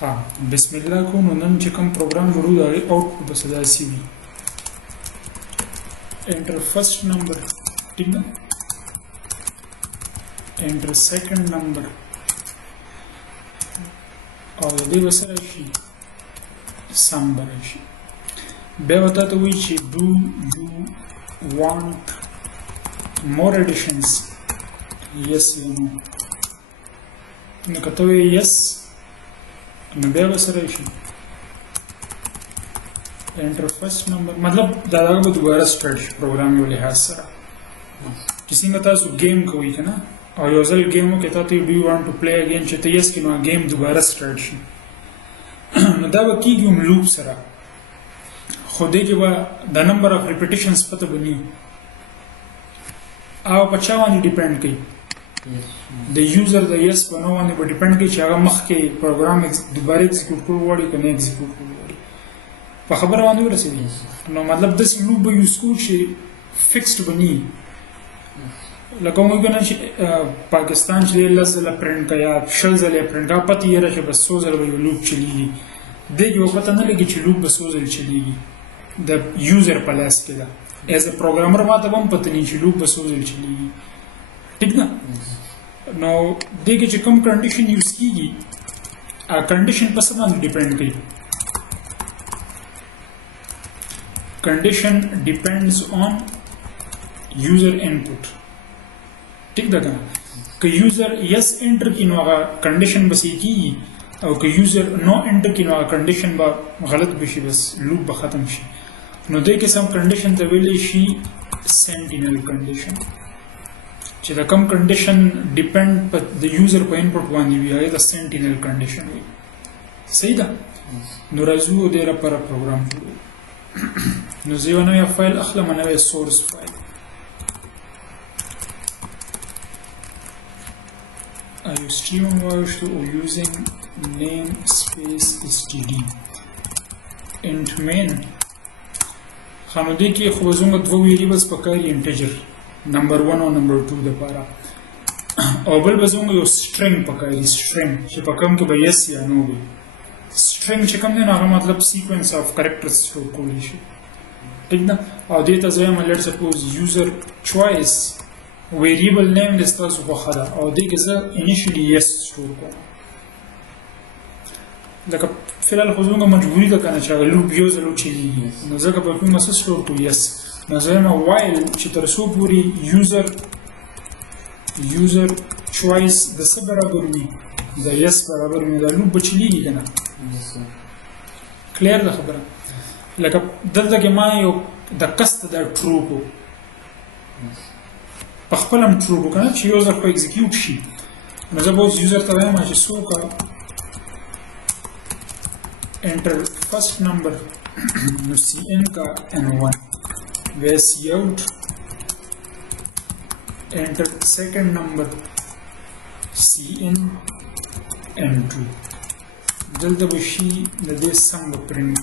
ها بسم الله کو نو نن چې کوم پروګرام جوړو دا آوټپوټ به صدا سی وي enter first number ٹھیک ده enter second number او دې وسره شي sum به شي بیا وتا ته وی چې do you want more additions yes or no نو کته وی yes نو بیا وسره شي enter first number مطلب دا به دوباره سٹارټ شي پروګرام یو لحاظ سره چې څنګه تاسو گیم کوئ کنه او یو ځل گیم کې تاسو do you want to play again چې ته یس کې نو گیم دوباره سٹارټ شي نو دا به کیږي لوپ سره خو دې کې به د نمبر اف ریپیټیشنز پته بني او په چا باندې ډیپند کوي د یوزر د یس په نو باندې به ډیپند کوي چې هغه مخکې پروګرام دوباره ایگزیکیوټ کول غواړي کنه ایگزیکیوټ کول غواړي په خبره باندې ورسېږي نو مطلب د لوپ به یوز کوو چې فکسډ بني لکه موږ کنه چې پاکستان چې لږ ځله پرنټ کیا شل ځله پرنټ کا پتی یې راشه بس سو ځله به لوپ چلیږي دغه یو پته نه لګي چې لوپ به سو ځله چلیږي د یوزر په لاس کې ده ایز ا پروګرامر ماته هم پته نه چې لوپ به سو ځله چلیږي ٹھیک ده نو دغه چې کوم کنډیشن یوز کیږي ا کنډیشن په څه باندې ډیپند کوي condition depends on user input ٹھیک ده کنه که یوزر یس انټر کړي نو هغه کنډیشن به کیږي او که یوزر نو انټر کړي نو هغه کنډیشن به غلط بشي بس لوپ به ختم شي نو دې کې سم کنډیشن ته ویلې شي sentinel کنډیشن چې دا کوم کنډیشن ډیپند په د یوزر په انپوټ باندې وي هغه د sentinel کنډیشن وي صحیح ده نو راځو دې لپاره پروګرام جوړو نو زه یو نوی فایل اخلم نوی سورس فایل I use stream to using namespace std int main خانو دی کې خو زموږ دوه ویریبلز پکاري انټیجر نمبر 1 او نمبر 2 د لپاره او بل به زموږ یو string پکاري string چې په کوم کې به yes یا no وي string چې کوم دی هغه مطلب sequence of characters شو کولی شي ٹھیک ده او دې ته زه let suppose user choice variable name د تاسو په خاطر او دې کې زه initially yes سٹور کوم لکه فعل خو زموږ مجبوری ده کنه چې هغه لوپ یو ځل چلیږي نو ځکه په کومه څه سٹور کوو yes نو زه while چې تر څو پورې user choice د څه برابر وي د yes برابر وي دا لوپ چلیږي کنه کلیر ده خبره لکه دلته کې ما یو د کست د ټرو کو په خپل هم ټرو کو کنه چې یو ځل په ایگزیکیوټ شي نو زه به اوس یوزر ته وایم چې څوک انټر فرست نمبر نو سی ان کا n1 وی سی آؤٹ انټر سیکنډ نمبر سی ان n2 دلته به شي د دې سم به پرنټ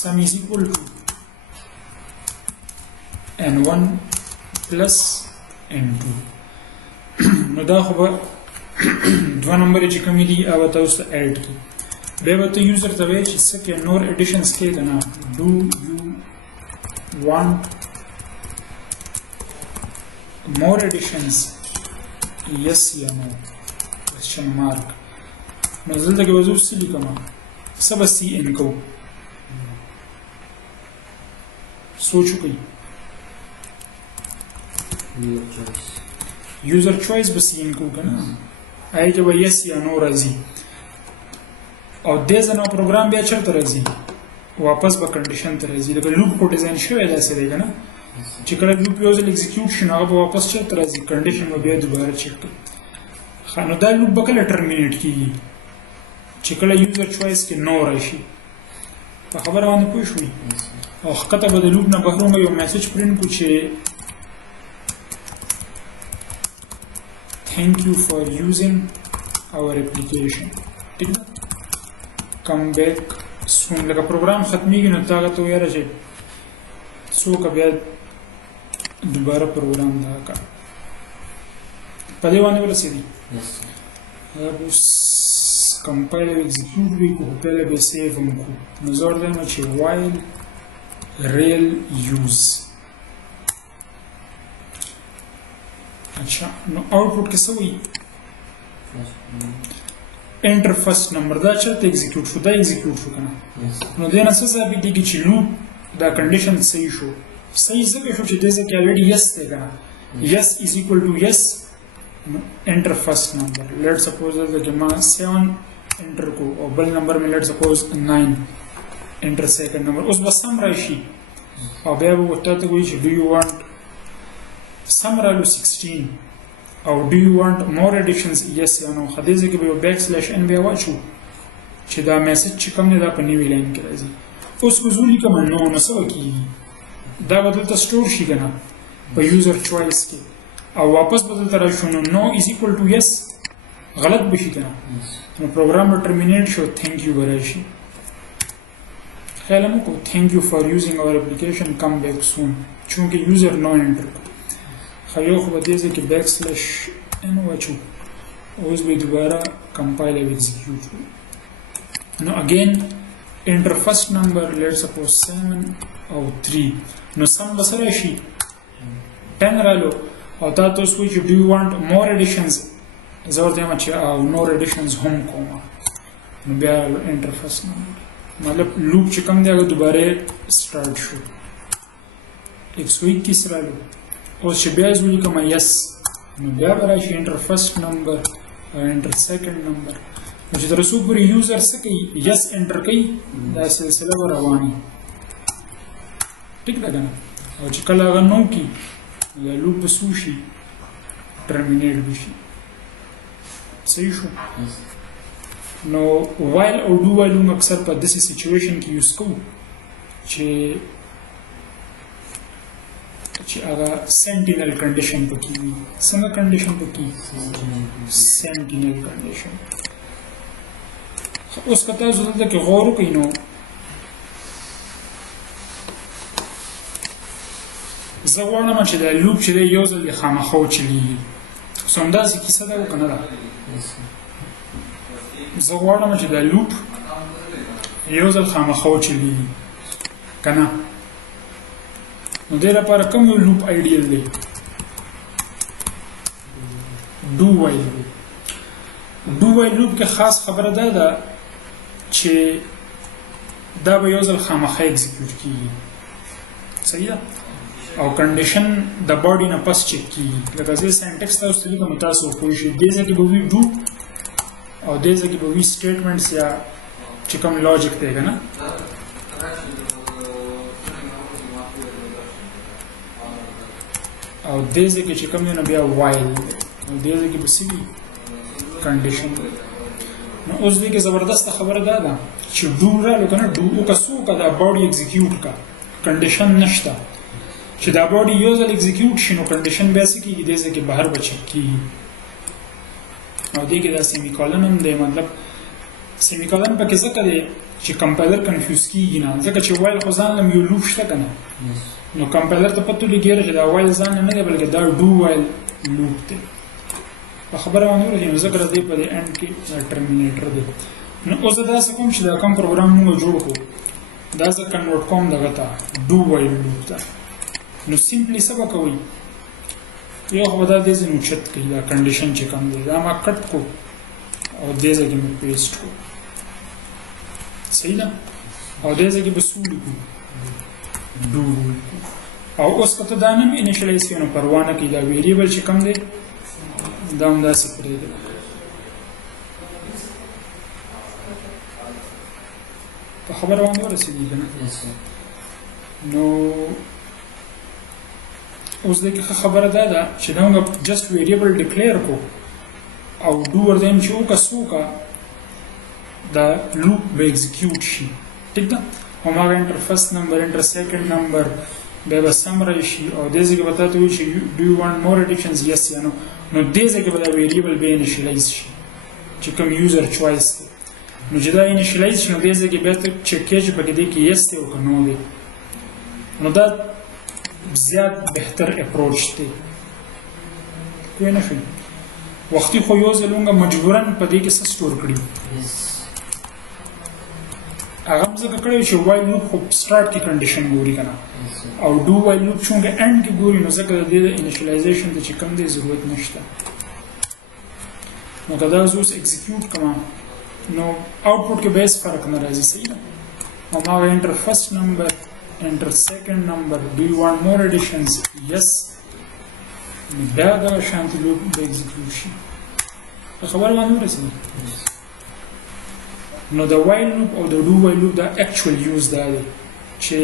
sum is equal to n1 plus n2 نو دا خو به دوه نمبر چې کوم دي هغه تاسو ته اډ کی بیا به ته یوزر ته وایي چې څه کې نور اډیشنز کې کنه do you want more additions yes یا no question mark نو دلته کې وځو سی لیکم سبا سی ان کو سوچو کوي یوزر چوائس به سی ان کو کنه آی چې به یس یا نو راځي او دې ځنه پروګرام بیا چرته راځي واپس به کنډیشن ته راځي لکه لوپ کو ډیزاین شوی داسې دی کنه چې کله لوپ یو ځل ایگزیکیوټ شي هغه واپس چرته راځي کنډیشن به بیا دوباره چک کوي خانو دا لوپ به کله ټرمینیټ کیږي چې کله یوزر چوائس کې نو راشي په خبره باندې پوه شوي او ښکته به د لوپ نه بهر یو میسج پرنټ کړو چې thank you for using our application ٹھیک ده come back soon لکه پروګرام ختمیږي نو تا ته ویره چې څوک بیا دوباره پروګرام دا کا په دې باندې ورسېدي اوس compile او execute وي کو پهله به save هم کو نو زه ورته وایم چې while real use اچھا نو output کې څه وي enter first number دا چرته execute شو دا execute شو کنه نو دینه څه ثابت دي چې loop دا condition صحیح شو صحیح ځکه شو چې دغه کې already yes دی کنه yes is equal to yes enter first number let's suppose that ما 7 enter کو او بل نمبر میں let's suppose 9 enter second number اوس بس سم راشي او بیا به وته ته وایي چې do you want sum رالو 16 او do you want more additions yes یا no خدای ځکه به \n بیا واچو چې دا میسج چې کوم نه دا په نیوی لاین کې راځي اوس کو زولي کوم نو نو څه کیږي دا بدل ته سٹور شي کنه په یوزر چوایس کې او واپس بدل تر شو نو no is equal to yes غلط بشي کنه نو پروګرام ټرمینیټ شو thank you براشي خیال مو کو thank you for using our application come back soon چونکه یوزر نو انټر خیو خو به دې کې \n واچو اوس به دوباره compile او execute نو again enter first number let's suppose 7 او 3 نو sum بسره شي 10 رالو او تاسو وایي چې do you want more additions زه ورته وایم چې more additions هم کوم نو بیا enter first number مطلب لوپ چې کوم دی هغه دوباره سٹارټ شو 121 رالو اوس چې بیا زه ولیکم yes نو بیا به راشي enter first number او enter second number نو چې تر څو پورې یوزر څه کوي yes enter کوي دا سلسله به رواني ټیک ده کنه او چې کله هغه نو کی دا لوپ به څه شي ټرمینیټ بشي صحیح شو نو while او do while موږ اکثر په داسې سچویشن کې یوز کوو چې هغه sentinel condition پکې وي څنګه condition پکې sentinel condition اوس که تاسو دلته کې غور وکړئ نو زه غواړم چې دا لوپ چې دی یو ځل یې خامخا وچلېږي اوس همداسې کیسه ده که نه ده زه غواړم چې دا لوپ یو ځل خامخا وچلېږي که نه نو دې لپاره کوم یو لوپ آیډیل دی do while لوپ کې خاص خبره دا ده چې دا به یو ځل خامخا اکزیکیوټ کېږي صحیح ده او کنډیشن د باډي نه پس چک کېږي لکه زه سینټکس تاسو ته لیکم تاسو پوه شئ دې ځای کې به وي do او دې ځای کې به وي سټیټمنټس یا چې کوم لاجیک دی که نه او دې ځای کې چې کوم دی نو بیا while او دې ځای کې به څه وي کنډیشن نو اوس دې کې زبردسته خبره دا ده چې do رالو که نه do وکړه څه وکړه دا باډي اکزیکیوټ کړه کنډیشن نشته چې دا باډي یو ځل اکزیکیوټ شي نو کنډیشن بیا څه کېږي دې ځای کې بهر به چک کېږي او دې کې دا سیمیکالن هم دی مطلب سیمیکالن پکې ځکه دی چې کمپایلر کنفیوز کېږي نه ځکه چې وایل خو ځان له یو لوپ شته که نه نو کمپایلر ته پته لګېږي چې دا وایل ځان نه دی بلکې دا do while لوپ دی په خبره باندې ورغلې نو ځکه د دې په دې انډ کې دا ټرمینیټر دی نو اوس زه داسې کوم چې دا کوم پروګرام موږ جوړ کړو دا زه کنورټ کوم دغه ته do while لوپ ته نو سیمپلی څه به کوئ یو خو به دا دې ځای اوچت کړي دا کنډیشن چې کوم دی دا ما کټ کړو او دې ځای کې مې پیسټ کړو صحیح ده او دې ځای کې به څه ولیکو do او اوس که ته دا نه مې انیشلایز کړې نو پروا نه کوي دا ویریبل چې کوم دی دا هم داسې پرېږدي په خبره باندې ورسېدي که نه نو اوس دې کې ښه خبره دا ده چې دا موږ جسټ ویریبل ډکلیئر کړو او ډو ورته یم چې وکړه څه وکړه دا لوپ به اکزیکیوټ شي ټیک ده هماغه انټر فرست نمبر انټر سیکنډ نمبر بیا به سم راشي او دې ځای کې به تا ته وایي چې ډو یو وانټ مور اډیشنز یس یا نو نو دې ځای کې به دا ویریبل بیا انیشلایز شي چې کوم یوزر چوایس دی نو چې دا انیشلایز شي نو دې ځای کې بیا ته چک کړې چې پکې دې کې یس دی او که نو دی نو دا زیات بهتر اپروچ دی پوه نه شوئ وختي خو یو ځلونګه مجبورن په دې کې څه سٹور کړی هغه ځکه کړی چې وایل لوپ خو سٹارټ کې کنډیشن ګوري کنه او ډو وایل لوپ څنګه اند کې ګوري نو ځکه د انیشلایزیشن د چې کوم دی ضرورت نشته نو کدا زوس ایگزیکیوټ کما نو آوټپوټ کې بیس فرق نه راځي صحیح ده او ما انټر فرست نمبر انټر سیکنډ نمبر ډو یو وانټ مور اډیشنز یس بیا دا شانتي لوپ د ایگزیکیوټ شي خبر باندې ورسېږي نو د وایل لوپ او د ډو وایل لوپ دا اکچوال یوز دا دی چې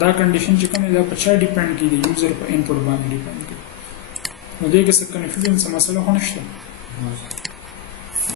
دا کنډیشن چې کومه دا په چا ډیپند کیږي د یوزر په انپوټ باندې ډیپند کوي نو دغه څه کنفیوژن څه مسله خو نشته